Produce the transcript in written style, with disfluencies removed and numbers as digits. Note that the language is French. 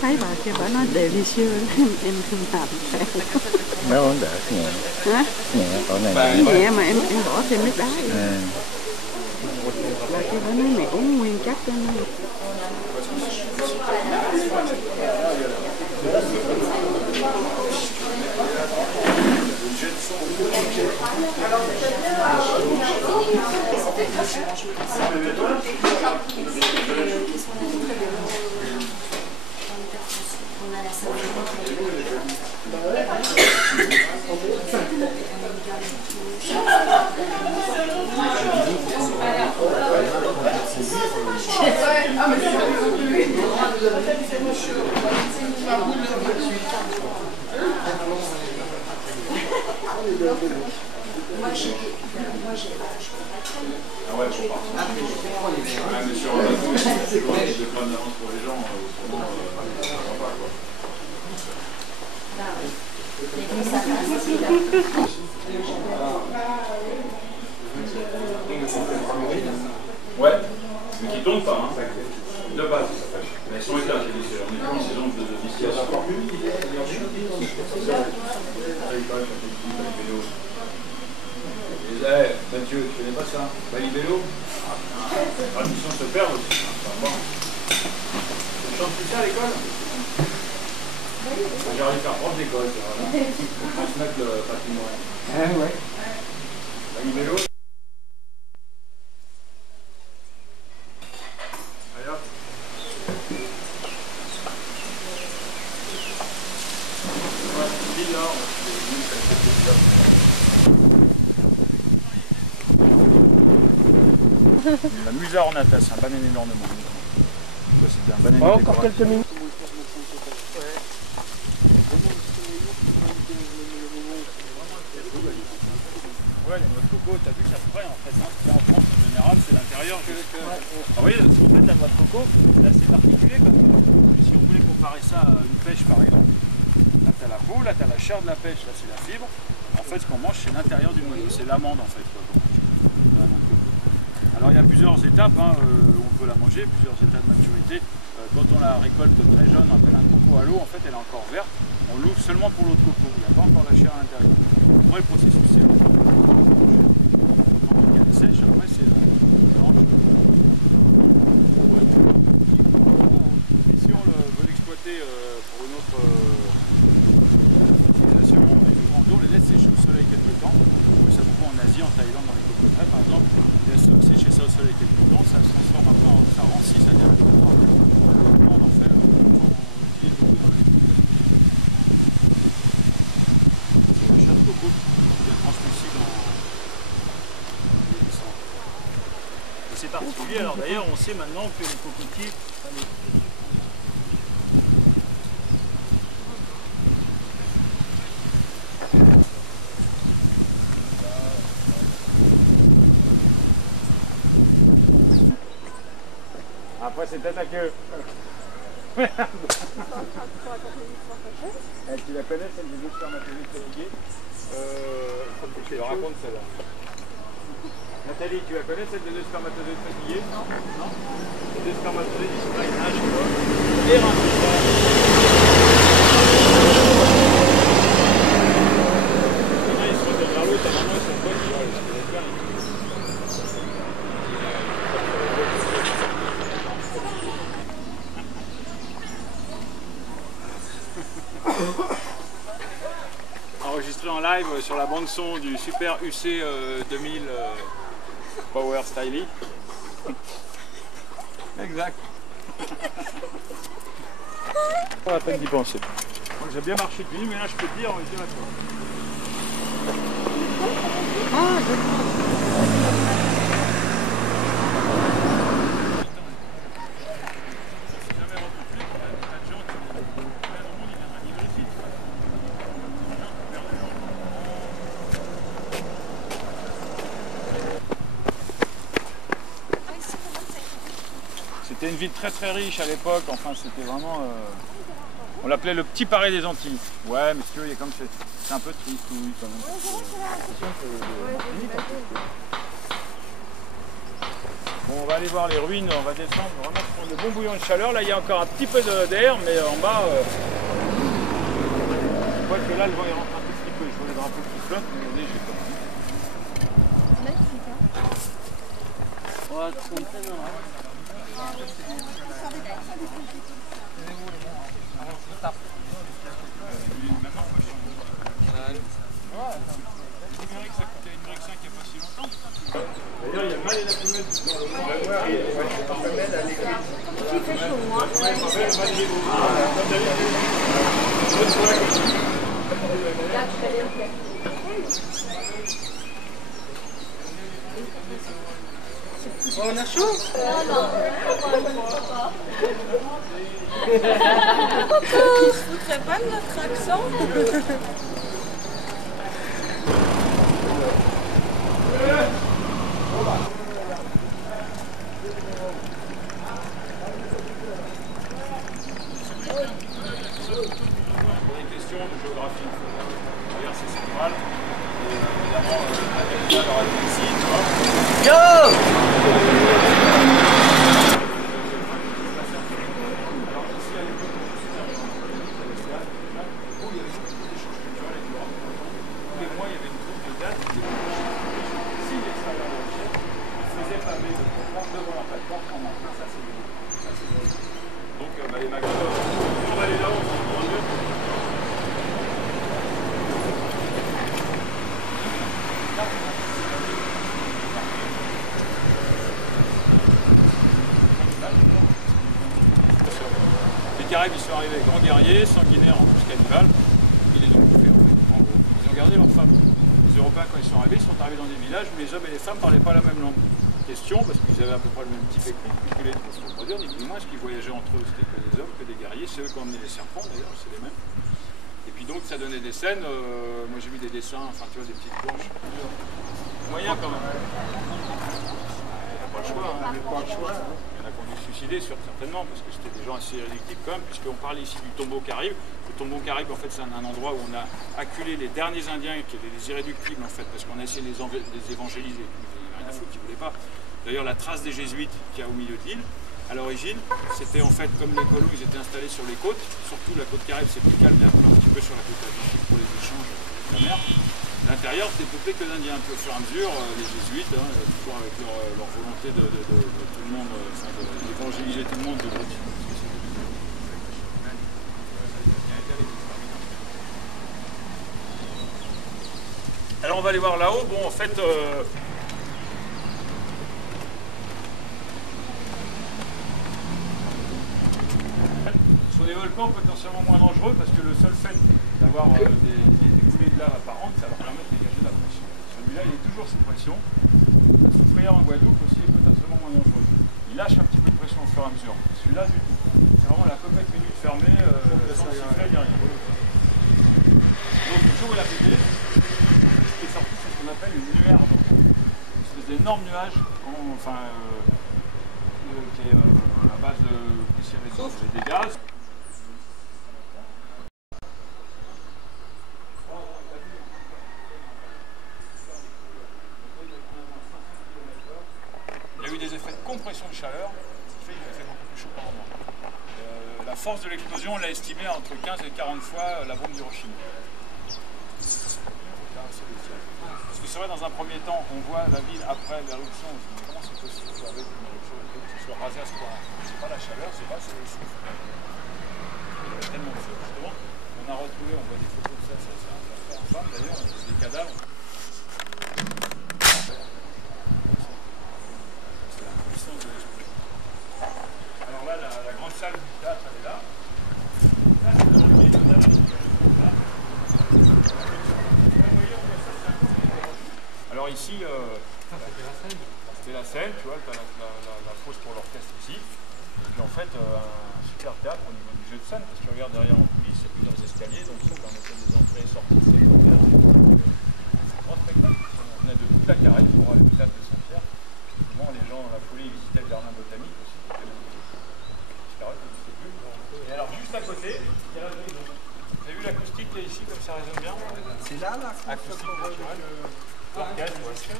thấy bà kia bà nói delicious em làm sao Nó đỡ nhẹ. hả? Nhẹ cậu này. Nhẹ mà em bỏ thêm nước đá vậy. Bà kia bà nói mẹ uống nguyên chắc đó nó. Ah mais c'est pas plus. Ah ouais, je pense. Ouais, mais sur un bateau, c'est assez loin de prendre d'avance pour les gens, autrement, ça va pas quoi. Ouais, mais qui tombent pas, hein. De base, ça s'appelle. Elles sont éteintes, les décès. On est plus en saison de distillation. Mathieu, tu connais pas ça? Valibello? La mission se perd aussi. Tu chantes tout ça à l'école? J'arrive à faire prof d'école, transmettre le patrimoine. Ah ouais. Valibello? Allez hop. On va une ville là, on va se les oui, ça me fait plaisir. La Musard ornata, c'est un bananier d'ornement. C'est un bananier décoratif. Ouais, les autres logos, t'as vu, ça me prend en fait. En général, c'est l'intérieur que. Ah oui, là, t'as pas de logo, là c'est particulier. Si on voulait comparer ça à une pêche par exemple, là t'as la peau, là t'as la chair de la pêche, là c'est la fibre. En fait, ce qu'on mange, c'est l'intérieur du noyau, c'est l'amande en fait. Alors il y a plusieurs étapes, hein, on peut la manger, plusieurs étapes de maturité. Quand on la récolte très jeune, on a un coco à l'eau, en fait elle est encore verte, on l'ouvre seulement pour l'autre coco, il n'y a pas encore la chair à l'intérieur. Après le processus c'est sèche, après c'est et si on veut l'exploiter pour une autre utilisation, on les laisse sécher au soleil quelques temps, ça se trouve en Asie, en Thaïlande, dans les pays par exemple. Sécher ça au soleil quelques temps, ça se transforme après en ça rancit, ça devient on en fait le utilise beaucoup dans l'exploitation. C'est le chat de coco qui est translucide en sang. Et c'est particulier, alors d'ailleurs on sait maintenant que les cocotiers après c'est peut-être à queue. Tu la connais celle des deux spermatozoïdes fatigués? Je te raconte celle-là. Nathalie, tu la connais celle des deux spermatozoïdes fatigués? Non. Non? Les deux spermatozoïdes ils sont là, ils nagent, tu vois. Et raconte ça. Il y en a, ils se retournent vers l'autre, à un moment ils sont potes, tu vois, ils se connaissent bien, ils se permettent de faire sa familiarité, ils lui tapent sur l'épaule comme ça, elle marche fatiguée. Enregistré en live sur la bande son du Super UC 2000 Power Styly. Exact. Pas la peine d'y penser. Moi j'ai bien marché depuis, mais là je peux te dire, on est bien à toi. Ah, je pense. C'était une ville très très riche à l'époque, enfin c'était vraiment... on l'appelait le petit Paris des Antilles. Ouais, parce que comme c'est un peu triste. Bon, on va aller voir les ruines, on va descendre. gros bouillon de chaleur. Là, il y a encore un petit peu d'air, mais en bas... D'ailleurs, il y a le mâle et la femelle dans le monde. La femelle, elle est grise. Il fait chaud, hein. Ouais, le mâle, il est beau. Comme d'habitude. Bonne soirée. Là, tu vas aller au pied. Oh, on a chaud? Non, non. Je ne foutrais pas de notre accent. Évidemment, la capitale aurait été ici, tu vois. Qui sont arrivés avec grand guerrier, sanguinaire en plus cannibale, et les gens regardez enfin, les Européens quand ils sont arrivés dans des villages où les hommes et les femmes ne parlaient pas la même langue. Question, parce qu'ils avaient à peu près le même type écriture pour se reproduire, ni plus ni moins, ce qu'ils voyageaient entre eux, c'était que des hommes, que des guerriers, c'est eux qui ont emmené les serpents d'ailleurs, c'est les mêmes. Et puis donc ça donnait des scènes, moi j'ai vu des dessins, enfin tu vois, des petites planches, moyen quand même. On n'a pas le choix, on n'avait pas le choix. Il y en a qui ont dû se suicider certainement, parce que c'était des gens assez irréductibles quand même, puisqu'on parlait ici du tombeau Caraïbe. Le tombeau Caraïbe, en fait, c'est un endroit où on a acculé les derniers Indiens, qui étaient les irréductibles, en fait, parce qu'on a essayé de les évangéliser. Ils n'avaient rien à foutre, ils ne voulaient pas. D'ailleurs, la trace des jésuites qu'il y a au milieu de l'île, à l'origine, c'était en fait comme les colons, ils étaient installés sur les côtes, surtout la côte Caraïbe, c'est plus calme, un petit peu sur la côte Atlantique pour les échanges avec la mer. À l'intérieur, c'était peuplé que d'Indiens, un peu au fur et à mesure, les jésuites, toujours avec leur volonté de tout le monde, d'évangéliser tout le monde. Alors on va aller voir là-haut. Bon, en fait, sur des volcans potentiellement moins dangereux, parce que le seul fait d'avoir des coulées de lave apparentes, ça va vraiment dégager la pression. Celui-là, il est toujours sous pression. Le souffrir en Guadeloupe aussi est potentiellement moins dangereux. Il lâche un petit peu de pression au fur et à mesure. Celui-là, c'est vraiment la comète minute fermée. Compression de chaleur, qui fait qu'il fait beaucoup plus chaud par moment. La force de l'explosion, on l'a estimée entre 15 et 40 fois la bombe d'Hiroshima. Parce que c'est vrai, dans un premier temps, on voit la ville après l'éruption, comment c'est possible avec une éruption qui soit rasée à ce point-là. C'est pas la chaleur, c'est le souffle. Il y avait tellement de feu, justement. On a retrouvé, on voit des photos de ça, c'est infâme d'ailleurs, des cadavres. Salle du théâtre, elle est là. Là, c'est la ligne de la alors ici, c'était la scène, tu vois, tu as la fosse pour l'orchestre ici. Et puis en fait, un super théâtre au niveau du jeu de scène, parce que tu regardes derrière en coulisses, il y a plusieurs escaliers, donc ça permettait des entrées et sorties de scène de théâtre. C'est un grand spectacle. Si on venait de toute la Caraïbe pour aller au théâtre de Saint-Pierre, souvent les gens dans la foulée visitaient le jardin botanique aussi, qui était magnifique. Et alors juste à côté, il y a la prison. Vous avez vu l'acoustique qui est ici, comme ça résonne bien? C'est là, la acoustique naturelle. L'orchestre, ouais.